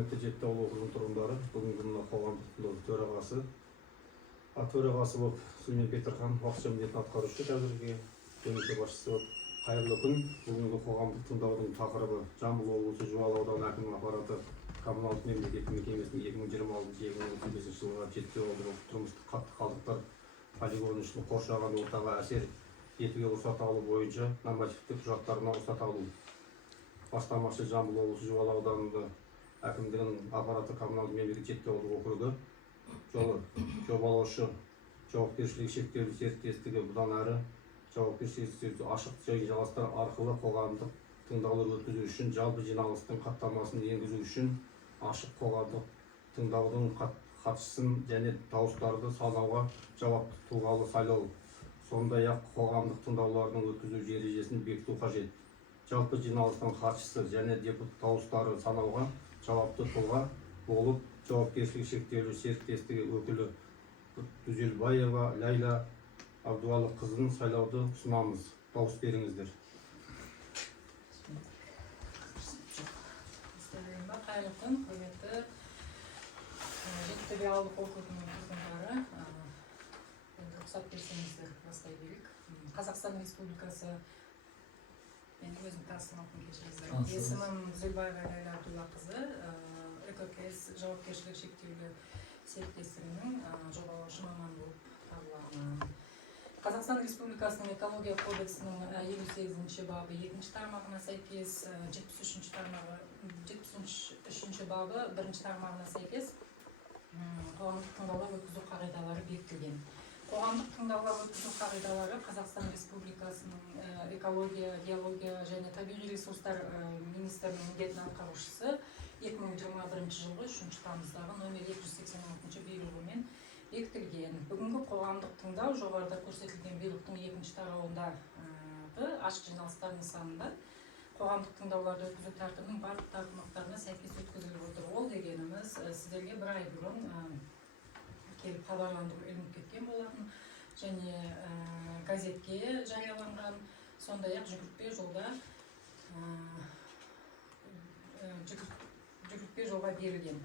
Жетті ауыл округунун тургундары бүгүнкү мына коомдук төрагасы болуп Сүлеймен Петирхан убакытча милдетин аткаруучу, азыркы кеңеш башчысы болуп. Кайрылуу күн. Бүгүнкү коомдук тыңдаудун такырыбы Жамбыл облусу Жубал ауданы акимдин аппараты коммуналдык мемлекеттик мекемесинин 2026-2035 жылга жетти олдурук турмуштук катты калдыктар полигону ишин коршогон ортага асер этүүгө уруксат алуу боюнча нормативдик кужаттарына уруксат алуу. Баштамакчы Жамбыл облусу Жубал ауданында әкімдігінің аппараты коммуналдық мемлекеттік жетті ауылдық округы жобалаушы жауапкершілігі шектеулі серіктестігі бұдан әрі жауапкершілігі ашық жай жалғастар арқылы қоғамдық тыңдаулар өткізу үшін жалпы жиналыстың хаттамасын енгізу үшін ашық қоғамдық тыңдаудың қатысысын және дауыстарды санауға жауапты тұлғалы сайлау, сондай-ақ қоғамдық тыңдаулардың өткізу ережесін бекіту қажет. Жалпы жиналыстың хатшысы және дауыстары санауға жауапты тұлға болып, жауапкершілігі шектеулі серіктестігі өкілі Дүзелбаева Ләйла Абдуалықызын сайлауды ұсынамыз. Дауыс беріңіздер. Қайырлы күн, құрметті Жетті ауылдық округінің тұрғындары. Рұқсат берсеңіздер бастай берейік. Қазақстан Республикасы, мен өзім тасымалын кешіріңіздер. Есімім Дүзелбаева Ләйла Абдуалықызы, ЭККС жауапкершілігі шектеулі серіктестігінің жобалаушы маманы болып табыламын. Қазақстан Республикасының экология кодексінің 58-ші бабы 2-ші тармағына сәйкес, 73-ші бабы 1-ші тармағына сәйкес қоғамдық тыңдаулар өткізу қағидалары бекітілген. Қоғамдық тыңдаулар өткізу қағидалары Қазақстан Республикасының экология, геология және табиғи ресурстар министрінің міндетін атқарушысы 2021 жылғы 3 тамыздағы номер 286 бұйрығымен бекітілген. Бүгінгі қоғамдық тыңдау жоғарыда көрсетілген бұйрықтың 2-ші тарауындағы ашық жиналыстар нысанында қоғамдық тыңдауларды өткізу тәртібінің барлық тармақтарына сәйкес өткізіліп отыр. Ол дегеніміз сіздерге бір ай бұрын келіп хабарландыру ілініп кеткен болатын және газетке жарияланған, сондай-ақ жүгіртпе жолға берілген.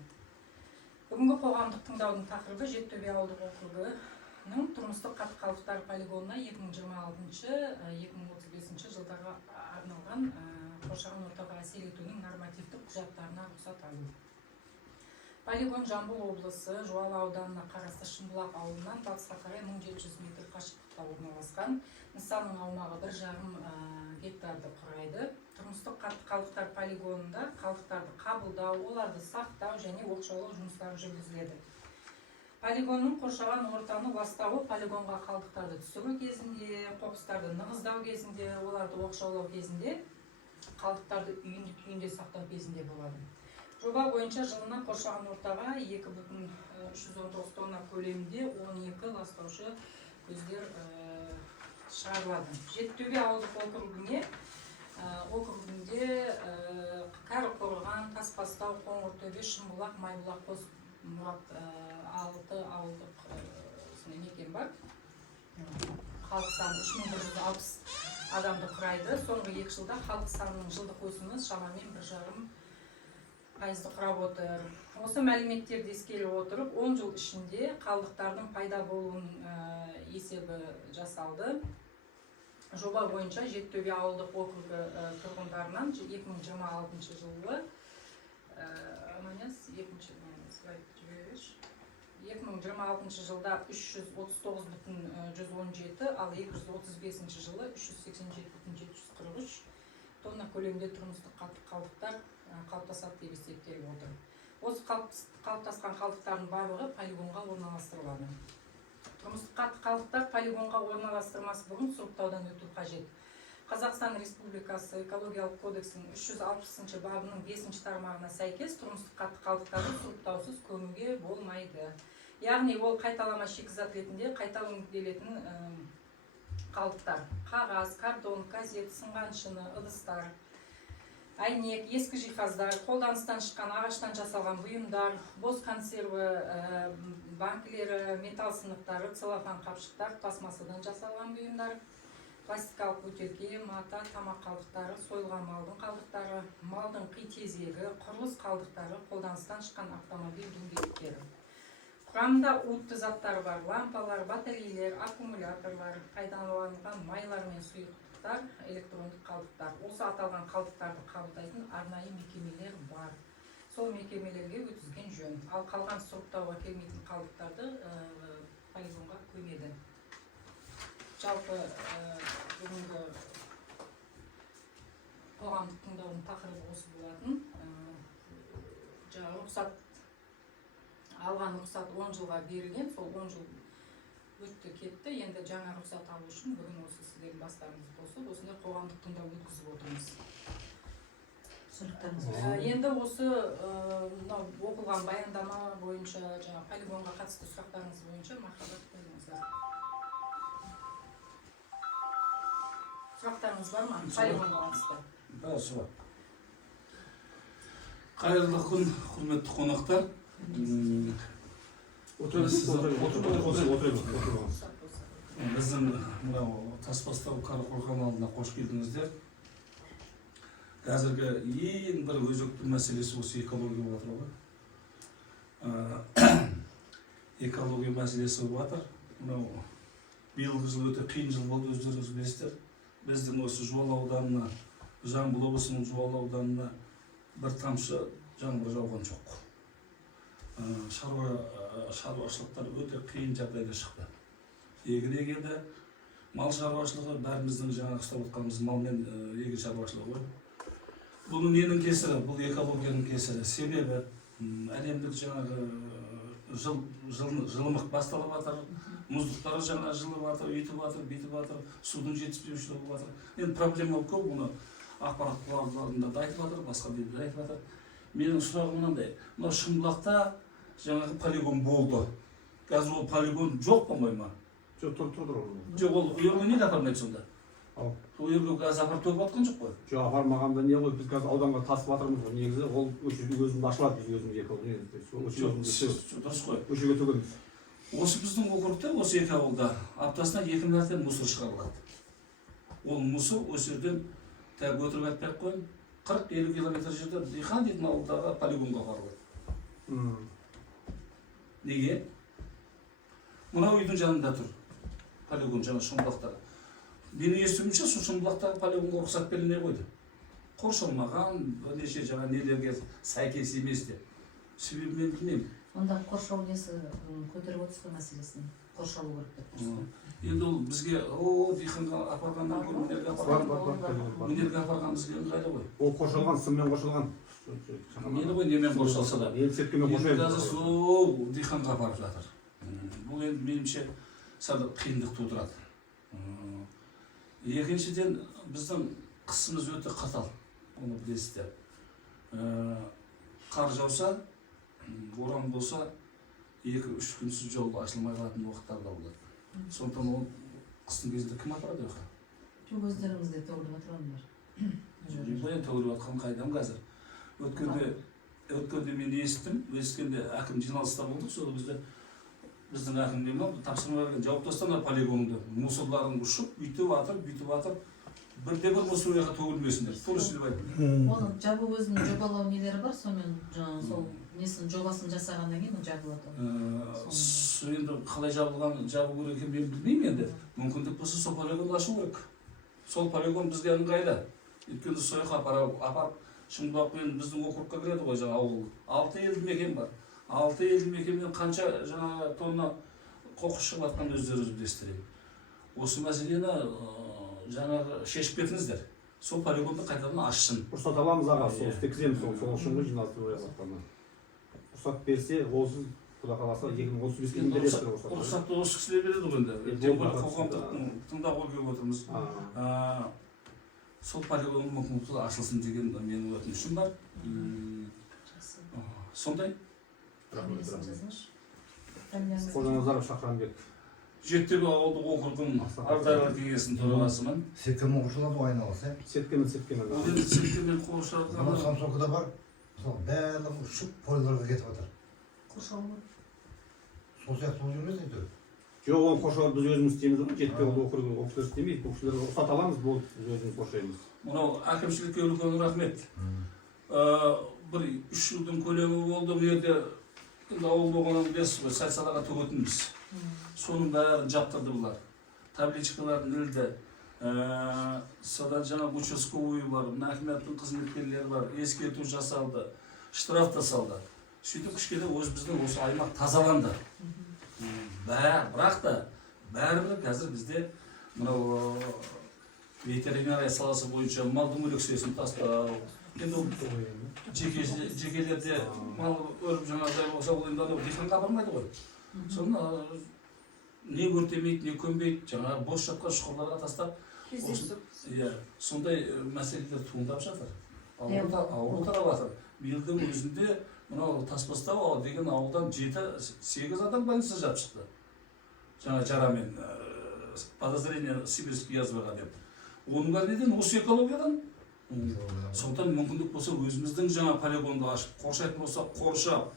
Бүгінгі қоғамдық тыңдаудың тақырыбы Жетті ауылдық округының тұрмыстық қатты қалдықтар полигонына 2026-2035 жылдарға арналған қоршаған ортаға әсер етуінің нормативтік құжаттарына рұқсат алу. Полигон Жамбыл облысы Жуалы ауданына қарасты Шымбұлақ ауылынан батысқа қарай 1700 метр қашықтықта орналасқан. Нысанның аумағы 1,5 гектарды құрайды. Тұрмыстық қатты қалдықтар полигонында қалдықтарды қабылдау, оларды сақтау және оқшаулау жұмыстары жүргізіледі. Полигонның қоршаған ортаны ластауы полигонға қалдықтарды түсіру кезінде, қоқыстарды нығыздау кезінде, оларды оқшаулау кезінде, қалдықтарды үйінде сақтау кезінде болады. Жоба бойынша жылына қоршаған ортаға 2,319 тонна көлемінде 12 ластаушы көздер шығарылады. Жетті ауылдық округінде Кәріқорған, Тасбастау, Қоңыртөбе, Шымбұлақ, Майбұлақ, Қосмұрат 6 ауылдық некен бар. Халық саны 3160 адамды құрайды. Соңғы 2 жылда халық санының жылдық өсімі шамамен 1,5% құрап отыр. Осы мәліметтерді ескере отырып, 10 жыл ішінде қалдықтардың пайда болуының есебі жасалды. Жоба бойынша Жетті ауылдық округі тұрғындарынан 2026 жылы 2026 жылда 339,117, ал 235 жылы 387,743 тонна көлемде тұрмыстық қатты қалдықтар қалыптасады деп есептеліп отыр. Осы қалыптасқан қалдықтардың барлығы полигонға орналастырылады. Тұрмыстық қатты қалдықтар полигонға орналастырмасы бұрын сұрыптаудан өту қажет. Қазақстан Республикасы экологиялық кодексінің 360 бабының 5-ші тармағына сәйкес тұрмыстық қатты қалдықтарды сұрыптаусыз көмуге болмайды. Яғни ол қайталама шикізат ретінде қайта өңделетін қалдықтар: қағаз, картон, газет, сынған шыны, ыдыстар, әйнек, ескі жиһаздар, қолданыстан шыққан ағаштан жасалған бұйымдар, бос консерві банкілері, металл сынықтары, целлофан қапшықтар, пластмассадан жасалған бұйымдар, пластикалык бөтелке, мата, тамак калдыктары, союлган малдын калдыктары, малдын кый тезеги, курулус калдыктары, колданыстан чыккан автомобиль дөңгөлөктөрү. Курамында уутты заттар бар, лампалар, батарейлер, аккумуляторлар, пайдаланылган майлар менен суюктуктар, электрондук калдыктар. Осы аталган калдыктарды кабылдайтын арнайы мекемелер бар. Сол мекемелерге өткүзген жөн. Ал калган сұрыптауга келмейтин калдыктарды полигонга көмеді. Жалпы бүгүнкү коомдук тыңдаудун такырыбы осы болатын. Рухсат алган рухсат 10 жылга берилген, сол 10 жыл өттү кетти. Енді жаңа рухсат алуу үчүн бүгүн осы сиздердин баштарыңыз болсо, осындай коомдук тыңдоо өткүзүп отурмуз. Енді осы окулган баяндама боюнча, жаңа полигонго катыстуу сурактарыңыз боюнча Мархабат коюңуздар. Сурактарыңыз бармы? Полигонго катысты. Бар. Кайырлуу күн, урматтуу коноктор. Биздин мына Тасбастау Каракөл каналына кош келдиңиздер. Азыркы эң бир өзөктүү маселеси осы экология болуп атат. Экология маселеси болуп атат. Мына быйылкы жыл өтө кыйын жыл болду, өздөрүңүз билесиздер. Биздин осы Жуалы ауданына, Жамбыл облусунун Жуалы ауданына bir тамчы жаңбыр жауған жоқ. Шаруашылықтар өте қиын жағдайда шықты. Егін-егенде мал шаруашылығы бәріміздің жаңа ұстап отқанымыз мал мен егін шаруашылығы. Бұның ненің кесірі? Бұл экологияның кесірі. Себебі әлемдік жаңағы жылымық басталып жатыр. Мұздықтары жаңа жылып жатыр, өйтіп жатыр, бүйтіп жатыр, судың жетіспеушілігі болып жатыр. Енді проблема көп, бұны ақпарат құралдарында да айтып жатыр, басқа жерде айтып жатыр. Менің сұрағым мынандай, мына Шымбұлақта жаңағы полигон болды. Қазір ол полигон жоқ болмай ма? Жоқ, тұр. Жоқ, ол үйірге неге апармайды сонда? Ал. Сол үйірге газ апарып төгіп жатқан жоқ қой? Жоқ, апармағанда не ғой, біз қазір ауданға тасып жатырмыз ғой. Негізі ол өзіміз ашылады, біз өзіміз дұрыс қой. Өшеге төгеміз. Осы біздің округте, осы екі ауылда аптасына 2 мәрте мусор шығарылады. Ол мусор осы жерден тәп өтірік айтпай-ақ қойын, 40-50 километр жерде диқан дейтін ауылдағы полигонға апарылады. Неге? Мына үйдің жанында тұр полигон, жаңа Шымбұлақтағы. Менің естуімше, сол Шымбұлақтағы полигонға рұқсат берілмей қойды. Қоршалмаған, бірнеше жаңа нелерге сәйкес емес деп. Себебі мен білмеймін. Онда қоршау несі көтеріп отырсыз мәселесін, қоршалу керек деп тұрсыз. Енді ол бізге диқанға апарғаннан көріп өнерге апарған бізге ыңғайлы ғой. Ол қоршалған, сыммен қоршалған. Мені ғой немен қоршалса да. Енді сеткемен қоршалған. Қазір сол диқанға апарып жатыр. Бұл енді меніңше сәл қиындық тудырады. Екіншіден біздің қысымыз өте қатал. Оны білесіздер. Қар жауса, боран болса, 2-3 күнсіз жол ашылмай қалатын уақыттарда болады. Сондықтан ол қыстың кезінде кім апарады ояққа? Жоқ, өздеріңізде төгіліп отырғандар. Бұл төгіліп жатқан қайдам қазір. Өткенде мен естіткенде әкім жиналыста болдық, сол біздің әкім тапсырма берген, жауып тастаңдар полигонды. Мусорларын ұшып, бүйтіп атыр, бірде-бір мусор ояққа төгілмесіндер. Соны оның жабу өзінің жобалау нелері бар, сонымен сол несін жобасын жасағаннан кейін жабылады. Енді қалай жабу керек екен мен білмеймін енді. Мүмкіндік болса сол полигонды ашу керек. Сол полигон бізге ыңғайлы. Өйткені сояққа апарып Шымбұлақпен біздің округқа кіреді ғой жаңа ауыл. 6 елді мекен бар. 6 елді мекеннен қанша жаңа тонна қоқыс шығып жатқан өздеріңіз білесіздер. Осы мәселені жаңағы шешіп кетіңіздер. Сол полигонды қайтадан ашсын. Рұқсат аламыз аға, сол істекіземіз, сол үшін ғой жиналысты ояққа. Рұқсат берсе, олсыз Құда қаласа 2035-ке бересіздер рұқсат. Рұқсатты осы кісілер береді ғой енді. Қоғамдық тыңдап келіп отырмыз. Сол полигон мүмкіндігі ашылсын деген менің өтінішім бар. Сондай? Қолданыздар Шахранбек. Жеттегі ауылдық округтың ардагерлер кеңесінің төрағасымын. Сеткемен қоршалады ғой айналасы. Сеткемен. Ол енді сеткемен қоршалған. Мына Самсокыда бар. Сол барлығы ұшып пойларға кетіп жатыр. Қоршалу бар. Сол сияқты болып жүрмес әйтеуір. Жоқ, оны қоршауды біз өзіміз істейміз ғой, жетпей ол округ ол кісілер істемейді, бұл кісілерге рұқсат аламыз, болды, біз өзіміз қоршаймыз. Мынау әкімшілікке үлкен рахмет. Бір 3 жылдың көлемі болды, бұл жерде енді ауыл болғаннан білесіз ғой, сәл-салаға төгетінбіз. Соның бәрін жаптырды бұлар. Табличкаларын ілді. Содан жаңа участковый бар, әкіметтің қызметкерлері бар, ескерту жасалды, штраф та салды. Сөйтіп кішкене біздің осы аймақ тазаланды. Бірақ та бәрібір қазір бізде мынау ветеринария саласы бойынша малдың өлексесін тастау. Енді жекелерде мал өліп жаңағыдай болса, ол енді анау диқанға бармайды ғой. Соны не өртемейді, не көмбейді, жаңағы бос жатқан шұқырларға тастап, сондай мәселелер туындап жатыр. Ауыл тарап жатыр. Биылдың өзінде мынау Тасбастау деген ауылдан 7-8 адам больница жатып шықты. Жаңа жарамен подозрение сибирский язваға деп. Оның неден осы экологиядан. Сондықтан мүмкіндік болса өзіміздің жаңа полигонды ашып, қоршайтын болса қоршап,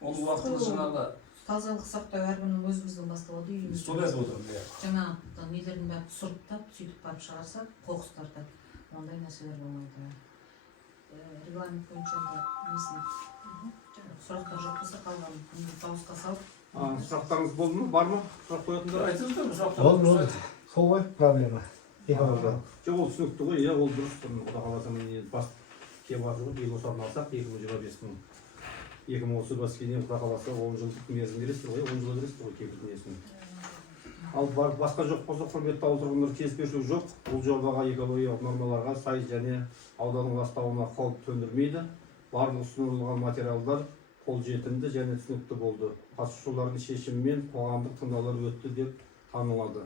оны уақытылы жаңағы тазалық сақтау әркімнің өзіміздің басталады үйіміз. Солай айтып отырмын. Жаңа нелердің бәрін сұрыптап, сөйтіп барып шығарсақ, қоқыс тартады. Ондай нәрселер болмайды. Регламент бойынша сұрақтар жоқ болса қалған дауысқа салып. Сұрақтарыңыз болды ма? Бар ма? Сұрақ қоятындар? Айтыңыздар, сұрақтар. Болды. Сол ғой проблема. Жоқ, ол түсінікті ғой, ол дұрыс. Құда қаласа бас келіп жатыр ғой, биыл осыны алсақ 2025-тің 2030 кейін құда қаласа 10 жылдық мерзім бересіздер ғой, 10 жылға бересіздер ғой кепілдің несін. Ал басқа жоқ болса, құрметті ауыл тұрғындары, келіспеушілік жоқ. Бұл жобаға экологиялық нормаларға сай және ауданның ластауына қауіп төндірмейді. Барлық ұсынылған материалдар қолжетімді және түсінікті болды. Қатысушылардың шешімімен қоғамдық тыңдаулар өтті деп танылады.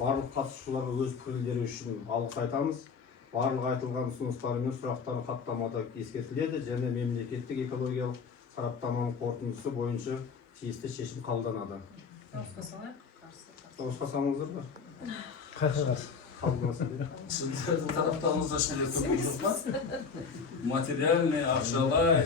Барлық қатысушыларға өз пікірлері үшін алғыс айтамыз. Барлық айтылған ұсыныстары мен сұрақтары хаттамада ескертіледі және мемлекеттік экологиялық сараптаманың қорытындысы бойынша тиісті шешім қабылданады. Дауысқа салайық. Дауысқа салыңыздар ба? Қарсы. Сіздердің тараптарыңызда ешқандай көмек жоқ ма? Материальный, ақшалай,